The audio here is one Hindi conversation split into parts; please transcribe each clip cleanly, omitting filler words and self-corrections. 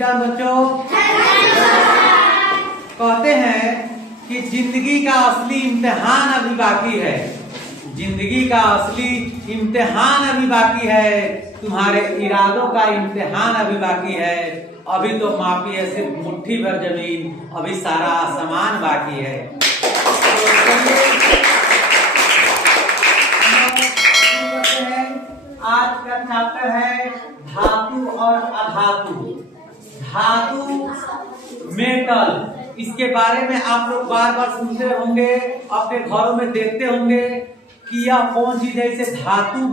सीधा बच्चों। कहते हैं कि जिंदगी का असली इम्तिहान अभी बाकी है, जिंदगी का असली इम्तिहान अभी बाकी है, तुम्हारे इरादों का इम्तिहान अभी बाकी है। अभी तो मापी है सिर्फ मुट्ठी भर जमीन, अभी सारा आसमान बाकी है। आज का चैप्टर है धातु और अधातु। धातु मेटल, इसके बारे में आप लोग बार बार सुनते होंगे, अपने घरों में देखते होंगे कि यह कौन चीज है, इसे धातु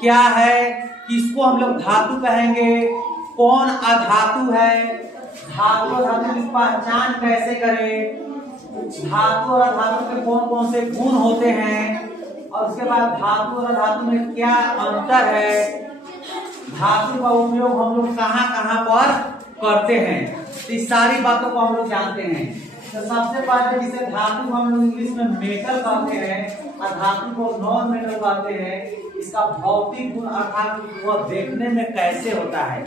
क्या है, किसको हम लोग धातु कहेंगे, कौन अधातु है, धातु और धातु की पहचान कैसे करें, धातु और अधातु के कौन कौन से गुण होते हैं, और उसके बाद धातु और अधातु में क्या अंतर है, धातु का उपयोग हम लोग कहाँ कहाँ पर करते हैं, तो इस सारी बातों को हम लोग जानते हैं। तो सबसे पहले जिसे धातु हम लोग इंग्लिश में मेटल कहते हैं और धातु को नॉन मेटल कहते हैं, इसका भौतिक गुण अर्थात वह देखने में कैसे होता है,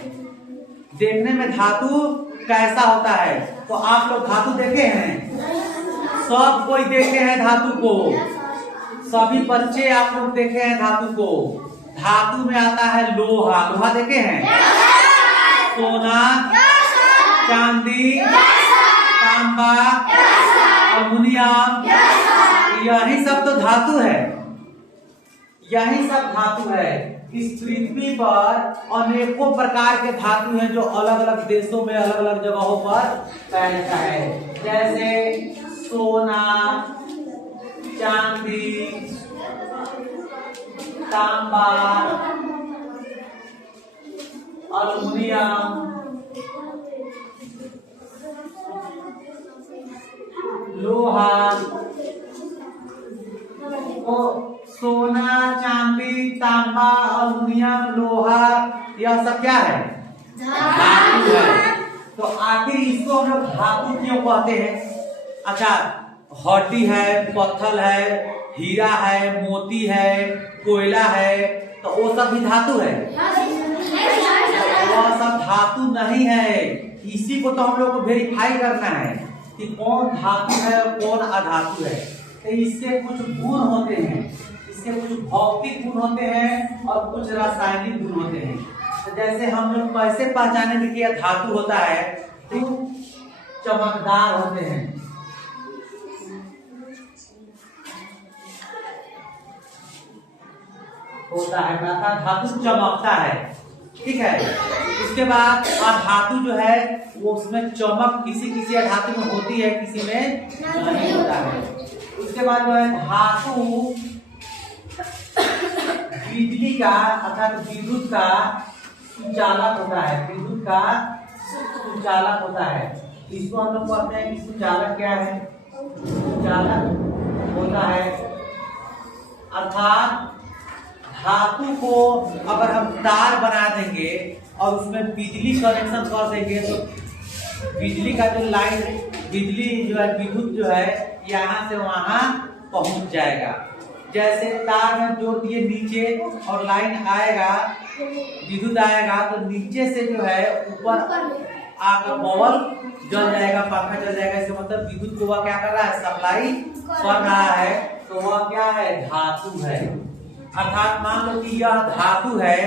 देखने में धातु कैसा होता है। तो आप लोग धातु देखे हैं, सब कोई देखे हैं धातु को, सभी बच्चे आप लोग देखे हैं धातु को। धातु में आता है लोहा, लोहा देखे हैं, सोना, चांदी, तांबा, अल्युमिनियम, यही सब तो धातु है, यही सब धातु है। इस पृथ्वी पर अनेकों प्रकार के धातु हैं जो अलग अलग देशों में अलग अलग जगहों पर पाया जाता है, जैसे सोना, चांदी, तांबा, अल्युमिनियम, लोहा। तो सोना, चांदी, तांबा, अल्युमिनियम, लोहा, यह सब क्या है, धातु है। तो आखिर इसको हम लोग धातु क्यों कहते हैं? अच्छा, हड्डी है, पत्थर है, हीरा है, मोती है, कोयला है, तो वो सब भी धातु है? वह सब धातु नहीं है। इसी को तो हम लोग को वेरीफाई करना है कि कौन धातु है और कौन अधातु है। तो इसके कुछ गुण होते हैं, इसके कुछ भौतिक गुण होते हैं और कुछ रासायनिक गुण होते हैं। तो जैसे हम लोग कैसे पहचानेंगे कि यह धातु होता है, तो चमकदार होते हैं, होता है, अर्थात धातु चमकता है, ठीक है। इसके बाद अधातु जो है वो उसमें चमक किसी किसी धातु में होती है, किसी में नहीं होता है। उसके बाद जो है धातु बिजली का अर्थात विद्युत का सुचालक होता है, विद्युत का सुचालक होता है। इसको हम लोग कहते हैं कि सुचालक क्या है, सुचालक होता है। अर्थात धातु को अगर हम तार बना देंगे और उसमें बिजली कनेक्शन कर देंगे तो बिजली का जो लाइन, बिजली जो है, विद्युत जो है, यहाँ से वहां पहुंच जाएगा। जैसे तार में जोड़ दिए नीचे और लाइन आएगा, विद्युत आएगा तो नीचे से जो है ऊपर आकर बल्ब जल जाएगा, पंखा जल जाएगा। इसका मतलब विद्युत को वह क्या कर रहा है, सप्लाई कर रहा है, तो वह क्या है, धातु है। अर्थात मान लो कि यह धातु है,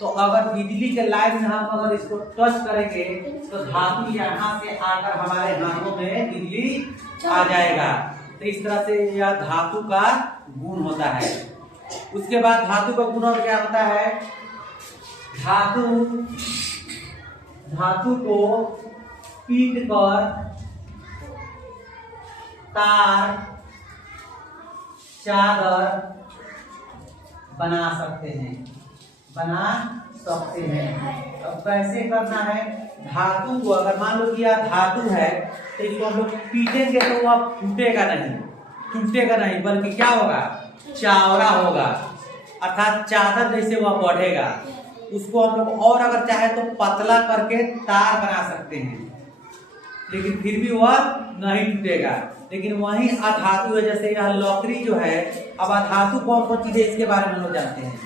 तो अगर बिजली के लाइन में हम अगर इसको टच करेंगे तो धातु यहाँ से आकर हमारे हाथों में बिजली आ जाएगा। तो इस तरह से यह धातु का गुण होता है। उसके बाद धातु का गुण और क्या होता है, धातु को पीट कर तार, चादर बना सकते हैं, बना सकते हैं। अब कैसे करना है, धातु को अगर मान लो कि यह धातु है तो इसको हम लोग पीटेंगे तो वह टूटेगा नहीं, बल्कि क्या होगा, चौड़ा होगा, अर्थात चादर जैसे वह बढ़ेगा। उसको हम लोग और अगर चाहे तो पतला करके तार बना सकते हैं, लेकिन फिर भी वह नहीं टूटेगा। लेकिन वही अधातु है, जैसे यह लकड़ी जो है, अब अधातु कौन कौन चीज है इसके बारे में हम लोग जानते हैं।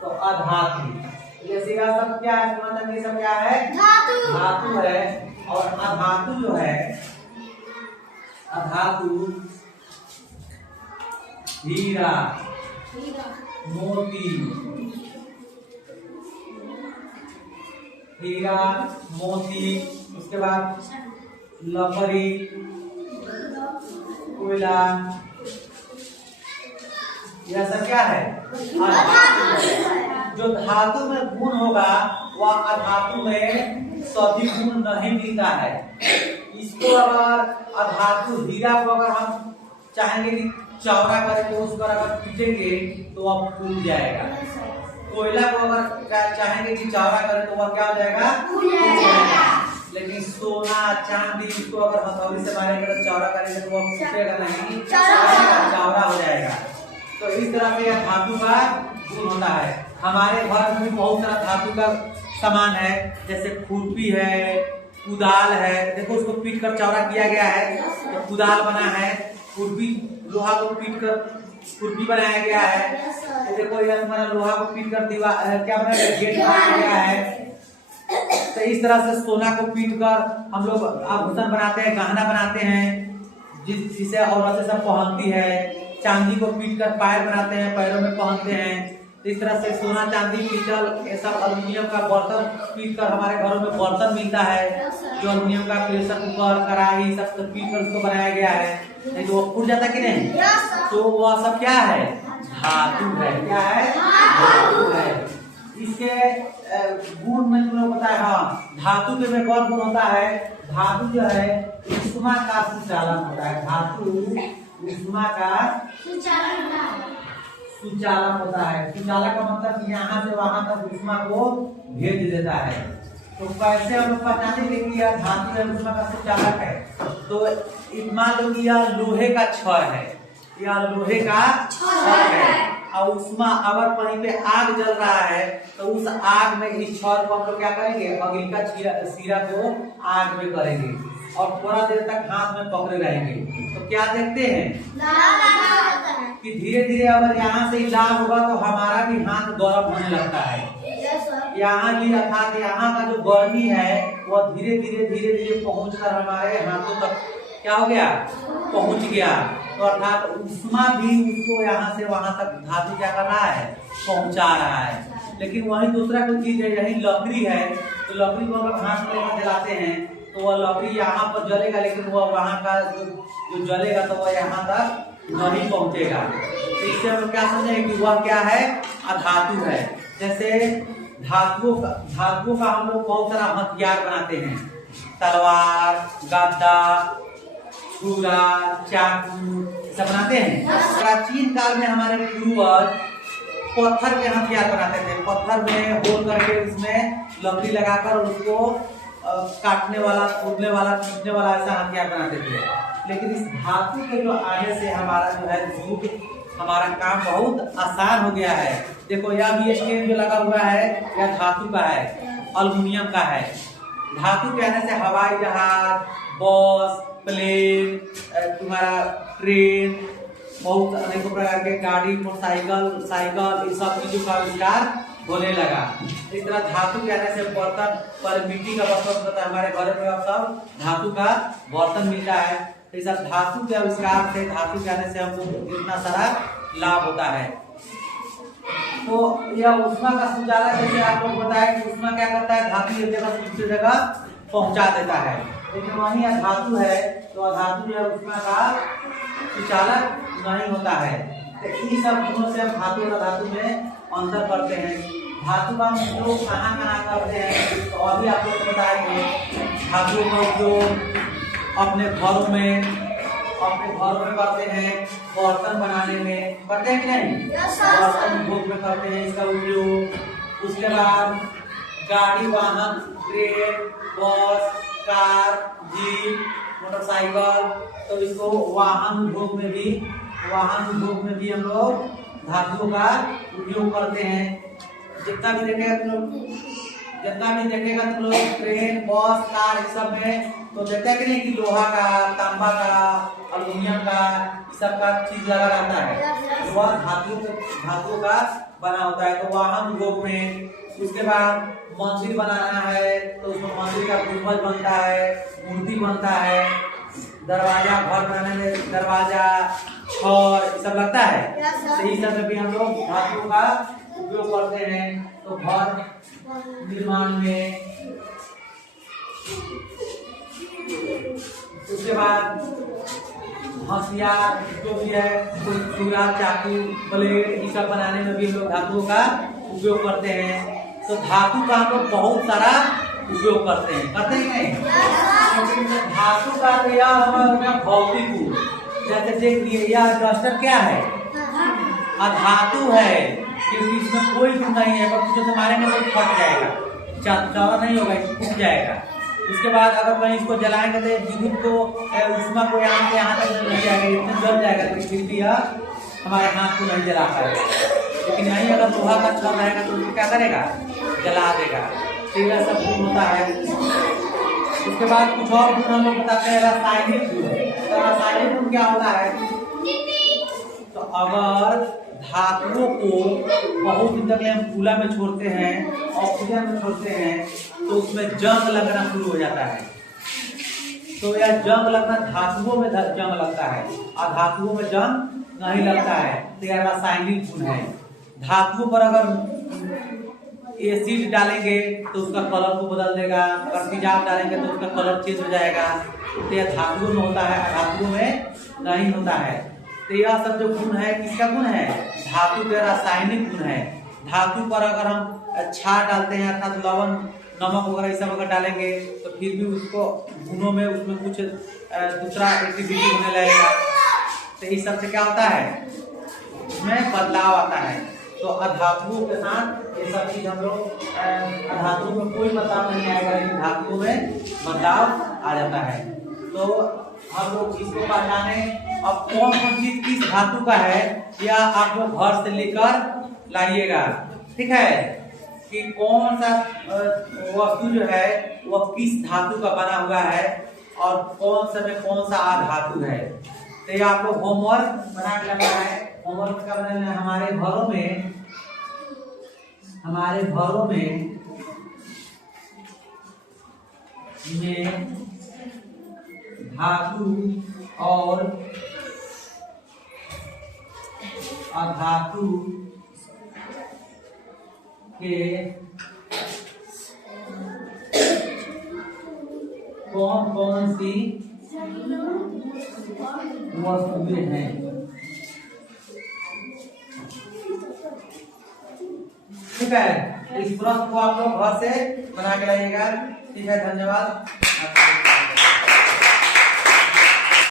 तो अधातु जैसे का सब क्या है, मतलब ये सब क्या है, धातु है। और अधातु जो है, अधातु हीरा, मोती, हीरा, मोती, उसके बाद लकड़ी, कोयला, यह सब क्या है, जो धातु में गुण होगा वह अधातु में सभी गुण नहीं मिलता है। इसको अगर अधातु हीरा को अगर हम चाहेंगे कि चौड़ा करें तो उसको अगर पीटेंगे तो वह फूट जाएगा। कोयला को अगर चाहेंगे कि चौड़ा करें तो वह क्या हो जाएगा, फूट जाएगा। लेकिन सोना चांदी इसको अगर हथौड़ी से मारेंगे तो चौड़ा करेंगे तो वह फूटेगा नहीं, चौड़ा हो जाएगा। तो इस तरह से यह धातु का गुण होता है। हमारे घर में भी बहुत सारा धातु का सामान है, जैसे खुरपी है, कुदाल है। देखो उसको पीट कर चौड़ा किया गया है तो कुदाल बना है। खुरपी लोहा को पीट कर खुरपी बनाया गया है। तो देखो यह हमारा लोहा को पीट कर दीवार क्या बनाया गया, गेट बनाया गया है। तो इस तरह से सोना को पीट कर हम लोग आभूषण बनाते हैं, गहना बनाते हैं, जिसे औरतें सब पहनती है। चांदी को पीट कर पैर बनाते हैं, पैरों में पहनते हैं। तो इस तरह से सोना, चांदी, पीतल, ये सब एल्युमिनियम का बर्तन पीट कर हमारे घरों में बर्तन मिलता है, जो एल्युमिनियम का प्रेशर कुकर, कढ़ाई सब पीट कर उसको बनाया गया है। नहीं तो वो फूट जाता कि नहीं। तो वह सब क्या है, धातु है। क्या है, धातु है। इसके गुण में तुम लोग पता है, हाँ धातु के में कौन गुण होता है, धातु जो है ऊष्मा का सुचालन होता है। धातु ऊष्मा का सुचालक होता है। सुचालक का मतलब यहाँ से वहां तक ऊष्मा को भेज देता है। तो कैसे हम लोग पहचानेंगे कि यह धातु है, ऊष्मा का सुचालक है। तो मान लो कि यह लोहे का छड़ है, यह लोहे का छड़ है और ऊष्मा अगर कहीं पे आग जल रहा है तो उस आग में इस छड़ को हम लोग क्या करेंगे, अग्नि का सिरा को आग में करेंगे और थोड़ा देर तक हाथ में पकड़े रहेंगे। तो क्या देखते हैं कि धीरे धीरे अगर यहाँ से लाभ होगा तो हमारा भी हाथ गर्म होने लगता है। यहाँ भी अर्थात यहाँ का जो गर्मी है वह धीरे धीरे पहुँच कर हमारे हाथों तक क्या हो गया, पहुँच गया। तो अर्थात ऊष्मा भी उसको यहाँ से वहां तक धातु क्या कर रहा है, पहुंचा रहा है। लेकिन वही दूसरा कोई चीज है, यही लकड़ी है। तो लकड़ी को अगर हाथ में लेकर जलाते हैं तो वह लकड़ी यहाँ पर जलेगा, लेकिन वह वहाँ का जो जलेगा तो वह यहाँ तक नहीं पहुंचेगा। तो इससे हम क्या समझेंगे कि वह क्या है, अधातु है। जैसे धातुओं का हम लोग बहुत सारा हथियार बनाते हैं, तलवार, गद्दा, छुरा, चाकू सब बनाते हैं। प्राचीन काल में हमारे पूर्वज पत्थर के हथियार बनाते थे। पत्थर में होल करके उसमें लकड़ी लगाकर उसको काटने वाला, तोड़ने वाला, पीटने वाला ऐसा हथियार बनाते थे। लेकिन इस धातु के जो आने से हमारा जो है युग, हमारा काम बहुत आसान हो गया है। देखो यह भी स्टैंड जो लगा हुआ है यह धातु का है, एल्युमिनियम का है। धातु के आने से हवाई जहाज, बस, प्लेन, तुम्हारा ट्रेन, बहुत अनेकों प्रकार के गाड़ी, मोटरसाइकिल, साइकिल, इस सब चीजों का आविष्कार होने लगा। इस तरह धातु के आने से बर्तन, पर मिट्टी का बर्तन होता है, हमारे घर में अब सब धातु का बर्तन मिलता है। तो इस धातु के आविष्कार से, धातु के आने से हमको इतना सारा लाभ होता है। तो यह ऊष्मा का सुचालक, जैसे आप लोग बताया कि ऊष्मा क्या करता है, धातु एक जगह से दूसरी जगह पहुंचा देता है। लेकिन वही अधातु है तो अधातु या ऊष्मा का सुचालक नहीं होता है। तो इन सब गुणों से हम धातु और अधातु में अंतर करते हैं। धातु का हम लोग कहाँ करते हैं, तो अभी आप लोग बताएंगे। धातु का उपयोग अपने घरों में करते हैं, बर्तन बनाने में करते हैं कि नहीं, बर्तन उद्योग में करते हैं इसका उपयोग। उसके बाद गाड़ी, वाहन, ट्रेन, बस, कार, जीप, मोटरसाइकिल, तो इसको वाहन उद्योग में भी हम लोग धातुओं का उपयोग करते हैं। जितना भी देखेगा तुम लोग ट्रेन, बस, कार इस सब में तो देखते हैं कि नहीं कि लोहा का, तांबा का, एल्युमिनियम का इस सब का चीज लगा रहता है। वह धातुओं का बना होता है तो वाहन उद्योग में। उसके बाद मंदिर बनाना है तो उसमें मंदिर का गुंबद बनता है, मूर्ति बनता है, दरवाजा, घर बनाने में दरवाजा, छड़ सब लगता है। तो यही सब में भी हम लोग धातुओं का उपयोग करते हैं। तो घर निर्माण में, उसके बाद हथियार जो भी है, कोई चूल्हा, चाकू, ब्लेड, ये सब बनाने में भी हम लोग धातुओं का उपयोग करते हैं। तो धातु का हम लोग बहुत सारा उपयोग करते हैं नहीं? क्योंकि धातु का तो यह हमारा भौतिक गुण, जैसे देखिए यह डस्टर क्या है, अधातु है, क्योंकि इसमें कोई गुण नहीं है, पर कुछ से मारेंगे तो फट जाएगा, चौड़ा नहीं होगा, फूट जाएगा। उसके बाद अगर कहीं इसको जलाएंगे तो विद्युत को उष्मा को यहाँ से यहाँ तक नहीं जाएगा, इतना जल जाएगा, लेकिन फिर भी यह हमारे हाथ को नहीं जला पाएगा। लेकिन नहीं, अगर लोहा का छड़ रहेगा तो उसको क्या करेगा, जला देगा। तो यह सब गुण होता है। उसके बाद कुछ और गुण हम लोग बताते हैं, रासायनिक गुण। तो रासायनिक गुण क्या होता है, तो अगर धातुओं को बहुत दिन तक हम चूल्हा में छोड़ते हैं, ऑक्सीजन में छोड़ते हैं, तो उसमें जंग लगना शुरू हो जाता है। तो यह जंग लगना, धातुओं में जंग लगता है और धातुओं में जंग नहीं लगता है। तो यह रासायनिक गुण है। धातुओं पर अगर एसिड डालेंगे तो उसका कलर को बदल देगा, अगर तेजाब डालेंगे तो उसका कलर चेंज हो जाएगा। तो यह धातुओं में होता है, धातुओं में नहीं होता है। तो यह सब जो गुण है, किसका गुण है, धातु के रासायनिक गुण है। धातु पर अगर हम क्षार डालते हैं, अर्थात लवण, नमक वगैरह ये सब अगर डालेंगे तो फिर भी उसको गुणों में उसमें कुछ दूसरा एक्टिविटी होने लगेगा। तो इस सब से क्या होता है, उसमें बदलाव आता है। तो अधातुओं के साथ ये सब चीज हम लोग, अधातुओं में कोई बदलाव नहीं आएगा, लेकिन धातुओं में बदलाव आ जाता है। तो हम लोग इसको पहचाने। अब कौन कौन चीज किस धातु का है, या आप लोग घर से लेकर लाइएगा, ठीक है, कि कौन सा वस्तु जो है वह किस धातु का बना हुआ है और कौन सा में कौन सा आधातु है। तो ये आप लोग होमवर्क बना के लाना है। होमवर्क का बनाना है। हमारे घरों में धातु और अधातु के कौन कौन सी वस्तुएं हैं, ठीक है। इस प्रश्न को आप लोग घर से बना के लाइएगा, ठीक है। धन्यवाद।